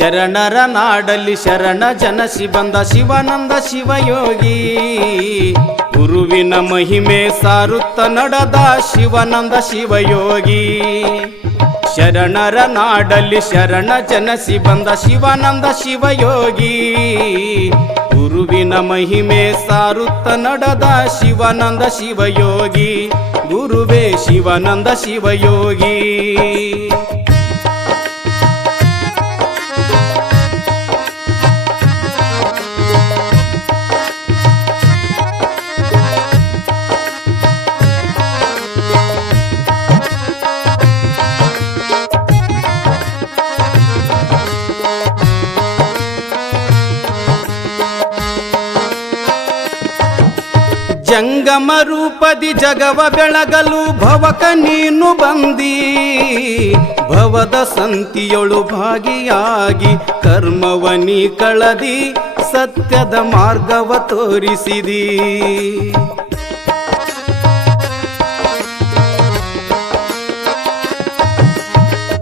ಶರಣರ ನಾಡಲ್ಲಿ ಶರಣ ಜನಸಿ ಬಂದ ಶಿವಾನಂದ ಶಿವಯೋಗಿ. ಗುರುವಿನ ಮಹಿಮೆ ಸಾರುತ್ತ ನಡೆದ ಶಿವಾನಂದ ಶಿವಯೋಗಿ. ಶರಣರ ನಾಡಲ್ಲಿ ಶರಣ ಜನಸಿ ಬಂದ ಶಿವಾನಂದ ಶಿವಯೋಗಿ. ಗುರುವಿನ ಮಹಿಮೆ ಸಾರುತ್ತ ನಡೆದ ಶಿವಾನಂದ ಶಿವಯೋಗಿ. ಗುರುವೇ ಶಿವಾನಂದ ಶಿವಯೋಗಿ. ಜಂಗಮ ರೂಪದಿ ಜಗವ ಬೆಳಗಲು ಭವಕ ನೀನು ಬಂದಿ. ಭವದ ಸಂತಿಯೊಳು ಭಾಗಿಯಾಗಿ ಕರ್ಮವನಿ ಕಳದಿ ಸತ್ಯದ ಮಾರ್ಗವ ತೋರಿಸಿದಿ.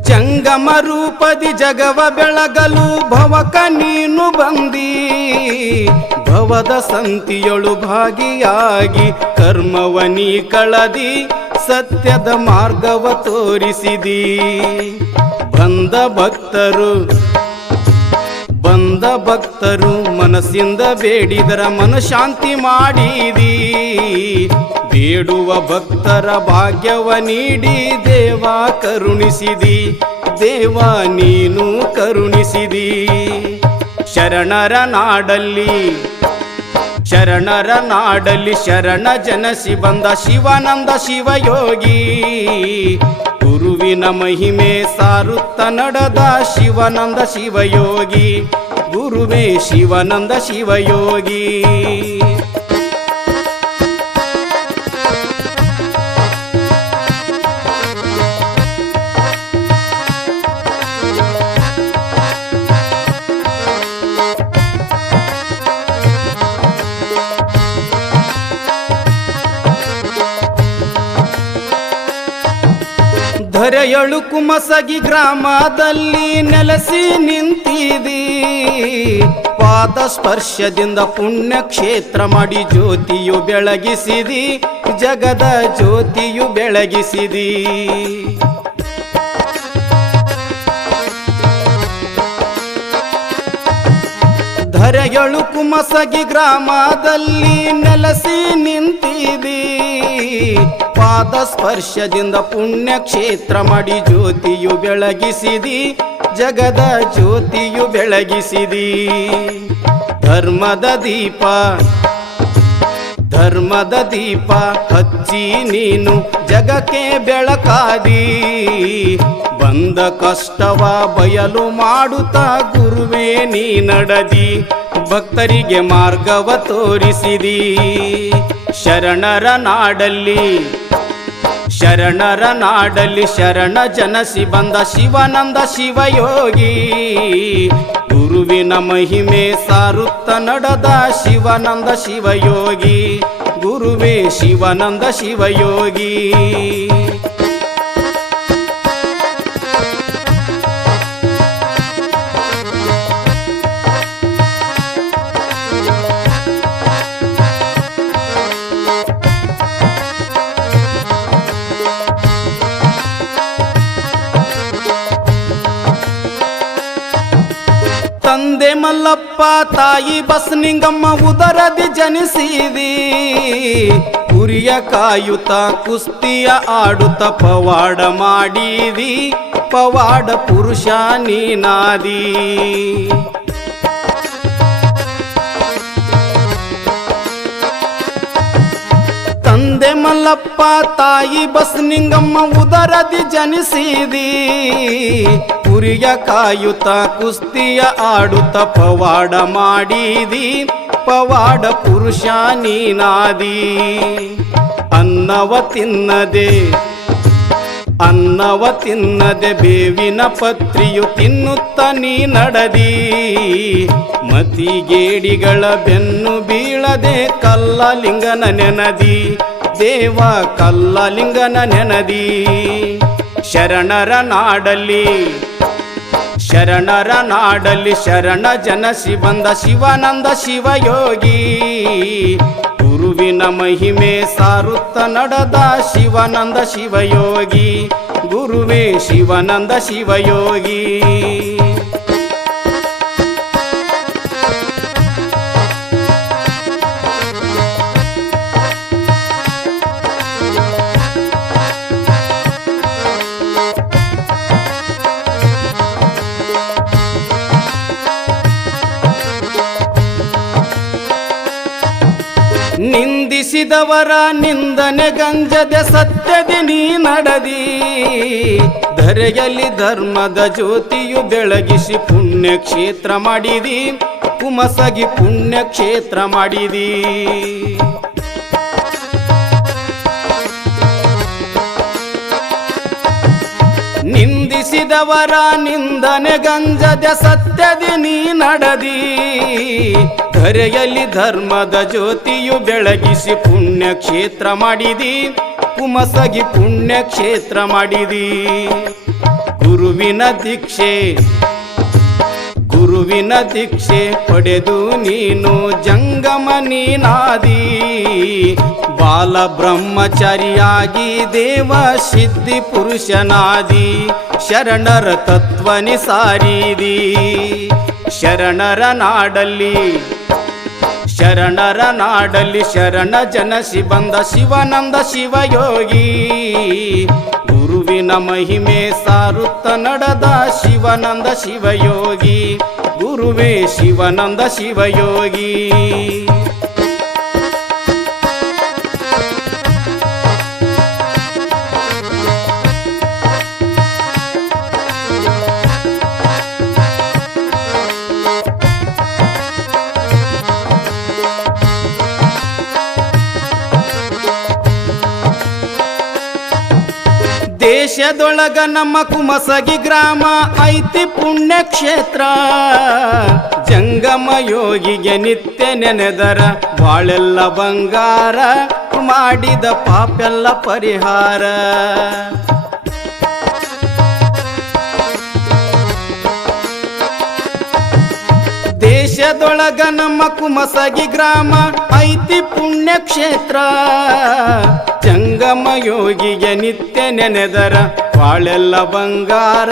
ಜಂಗಮ ರೂಪದಿ ಜಗವ ಬೆಳಗಲು ಭವಕ ನೀನು ಬಂದಿ. ಭವದ ಸಂತಿಯೊಳು ಭಾಗಿಯಾಗಿ ಕರ್ಮವನಿ ಕಳದಿ ಸತ್ಯದ ಮಾರ್ಗವ ತೋರಿಸಿದಿ. ಬಂದ ಭಕ್ತರು ಮನಸ್ಸಿಂದ ಬೇಡಿದರ ಮನಶಾಂತಿ ಮಾಡಿದಿ. ಬೇಡುವ ಭಕ್ತರ ಭಾಗ್ಯವ ನೀಡಿ ದೇವ ಕರುಣಿಸಿದಿ. ದೇವ ನೀನು ಕರುಣಿಸಿದಿ. ಶರಣರ ನಾಡಲ್ಲಿ ಶರಣ ಜನಸಿ ಬಂದ ಶಿವಾನಂದ ಶಿವಯೋಗಿ. ಗುರುವಿನ ಮಹಿಮೆ ಸಾರುತ್ತ ನಡೆದ ಶಿವಾನಂದ ಶಿವಯೋಗಿ. ಗುರುವೇ ಶಿವಾನಂದ ಶಿವಯೋಗಿ. ಧರೆಯಳು ಕುಮಸಗಿ ಗ್ರಾಮದಲ್ಲಿ ನೆಲೆಸಿ ನಿಂತಿದಿ. ಪಾದ ಸ್ಪರ್ಶದಿಂದ ಪುಣ್ಯ ಕ್ಷೇತ್ರ ಮಾಡಿ ಜ್ಯೋತಿಯು ಬೆಳಗಿಸಿದಿ. ಜಗದ ಜ್ಯೋತಿಯು ಬೆಳಗಿಸಿದಿ. ಧರೆಯಳು ಕುಮಸಗಿ ಗ್ರಾಮದಲ್ಲಿ ನೆಲೆಸಿ ನಿಂತಿದಿ. ಪಾದ ಸ್ಪರ್ಶದಿಂದ ಪುಣ್ಯ ಕ್ಷೇತ್ರ ಮಾಡಿ ಜ್ಯೋತಿಯು ಬೆಳಗಿಸಿದಿ. ಜಗದ ಜ್ಯೋತಿಯು ಬೆಳಗಿಸಿದಿ. ಧರ್ಮದ ದೀಪ ಹಚ್ಚಿ ನೀನು ಜಗಕ್ಕೆ ಬೆಳಕಾದಿ. ಬಂದ ಕಷ್ಟವ ಬಯಲು ಮಾಡುತ್ತಾ ಗುರುವೇ ನೀ ನಡೆದಿ. ಭಕ್ತರಿಗೆ ಮಾರ್ಗವ ತೋರಿಸಿದಿ. ಶರಣರ ನಾಡಲ್ಲಿ ಶರಣ ಜನಸಿ ಬಂದ ಶಿವಾನಂದ ಶಿವಯೋಗಿ. ಗುರುವಿನ ಮಹಿಮೆ ಸಾರುತ್ತ ನಡೆದ ಶಿವಾನಂದ ಶಿವಯೋಗಿ. ಗುರುವೇ ಶಿವಾನಂದ ಶಿವಯೋಗಿ. ತಂದೆ ಮಲ್ಲಪ್ಪ ತಾಯಿ ಬಸನಿಂಗಮ್ಮ ಉದರದಿ ಜನಿಸಿದಿ. ಕುರಿಯ ಕಾಯುತ್ತ ಕುಸ್ತಿಯ ಆಡುತ್ತ ಪವಾಡ ಮಾಡಿದಿ. ಪವಾಡ ಪುರುಷ ನೀನಾದಿ. ತಂದೆ ಮಲ್ಲಪ್ಪ ತಾಯಿ ಬಸನಿಂಗಮ್ಮ ಉದರದಿ ಜನಿಸಿದಿ. ಕುರಿಯ ಕಾಯುತ್ತ ಕುಸ್ತಿಯ ಆಡುತ್ತ ಪವಾಡ ಮಾಡಿದಿ. ಪವಾಡ ಪುರುಷ ನೀನಾದಿ. ಅನ್ನವ ತಿನ್ನದೆ ಬೇವಿನ ಪತ್ರಿಯು ತಿನ್ನುತ್ತ ನೀ ನಡೆದಿ. ಮತಿಗೇಡಿಗಳ ಬೆನ್ನು ಬೀಳದೆ ಕಲ್ಲಲಿಂಗನ ನೆನದಿ. ದೇವ ಕಲ್ಲಲಿಂಗನ ನೆನದಿ. ಶರಣರ ಶರಣರ ನಾಡಲ್ಲಿ ಶರಣ ಜನಸಿ ಬಂದ ಶಿವಾನಂದ ಶಿವಯೋಗಿ. ಗುರುವಿನ ಮಹಿಮೆ ಸಾರುತ್ತ ನಡೆದ ಶಿವಾನಂದ ಶಿವಯೋಗಿ. ಗುರುವೇ ಶಿವಾನಂದ ಶಿವಯೋಗಿ. ನಿಂದಿಸಿದವರ ನಿಂದನೆ ಗಂಜದೆ ಸತ್ಯದೆ ನೀ ನಡೆದಿ. ಧರೆಯಲ್ಲಿ ಧರ್ಮದ ಜ್ಯೋತಿಯು ಬೆಳಗಿಸಿ ಪುಣ್ಯಕ್ಷೇತ್ರ ಮಾಡಿದಿ. ಕುಮಸಗಿ ಪುಣ್ಯಕ್ಷೇತ್ರ ಮಾಡಿದಿ. ನಿಂದಿಸಿದವರ ನಿಂದನೆ ಗಂಜದೆ ಸತ್ಯದೆ ನೀ ನಡೆದಿ. ಧರೆಯಲ್ಲಿ ಧರ್ಮದ ಜ್ಯೋತಿಯು ಬೆಳಗಿಸಿ ಪುಣ್ಯಕ್ಷೇತ್ರ ಮಾಡಿದಿ. ಕುಮಸಗಿ ಪುಣ್ಯಕ್ಷೇತ್ರ ಮಾಡಿದಿ. ಗುರುವಿನ ದೀಕ್ಷೆ ಪಡೆದು ನೀನು ಜಂಗಮ ನೀನಾದಿ. ಬಾಲ ಬ್ರಹ್ಮಚಾರಿಯಾಗಿ ದೇವ ಸಿದ್ಧಿ ಪುರುಷನಾದಿ. ಶರಣರ ತತ್ವನಿ ಸಾರಿದಿ. ಶರಣರ ನಾಡಲ್ಲಿ ಶರಣ ಜನಸಿ ಬಂದ ಶಿವಾನಂದ ಶಿವಯೋಗಿ. ಗುರುವಿನ ಮಹಿಮೆ ಸಾರುತ್ತ ನಡೆದ ಶಿವಾನಂದ ಶಿವಯೋಗಿ. ಗುರುವೇ ಶಿವಾನಂದ ಶಿವಯೋಗಿ. ದೇಶದೊಳಗ ನಮ್ಮ ಕುಮಸಗಿ ಗ್ರಾಮ ಐತಿ ಪುಣ್ಯಕ್ಷೇತ್ರ. ಜಂಗಮ ಯೋಗಿಗೆ ನಿತ್ಯ ನೆನೆದರ ಬಾಳೆಲ್ಲ ಬಂಗಾರ. ಮಾಡಿದ ಪಾಪೆಲ್ಲ ಪರಿಹಾರ. ದೇಶದೊಳಗ ನಮ್ಮ ಕುಮಸಗಿ ಗ್ರಾಮ ಐತಿ ಪುಣ್ಯಕ್ಷೇತ್ರ. ಜಂಗಮ ಯೋಗಿಗೆ ನಿತ್ಯ ನೆನೆದರ ಬಾಳೆಲ್ಲ ಬಂಗಾರ.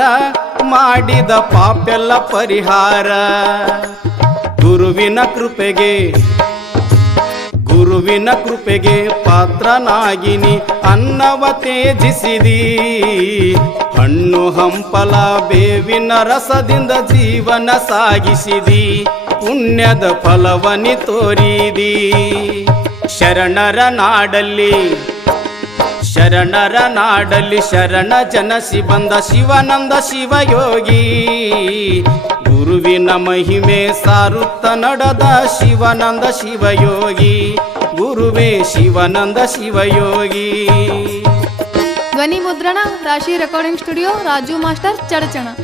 ಮಾಡಿದ ಪಾಪೆಲ್ಲ ಪರಿಹಾರ. ಗುರುವಿನ ಕೃಪೆಗೆ ಪಾತ್ರನಾಗಿನಿ ಅನ್ನವ ತ್ಯಜಿಸಿದಿ. ಹಣ್ಣು ಹಂಪಲ ಬೇವಿನ ರಸದಿಂದ ಜೀವನ ಸಾಗಿಸಿದಿ. ಪುಣ್ಯದ ಫಲವನಿ ತೋರಿದಿ. ಶರಣರ ನಾಡಲ್ಲಿ ಶರಣ ಜನಸಿ ಬಂದ ಶಿವಾನಂದ ಶಿವಯೋಗಿ. ಗುರುವಿನ ಮಹಿಮೆ ಸಾರುತ್ತ ನಡೆದ ಶಿವಾನಂದ ಶಿವಯೋಗಿ. ಗುರುವೇ ಶಿವಾನಂದ ಶಿವಯೋಗಿ. ಧ್ವನಿ ಮುದ್ರಣ ರಾಶಿ recording studio Raju master Chadchan.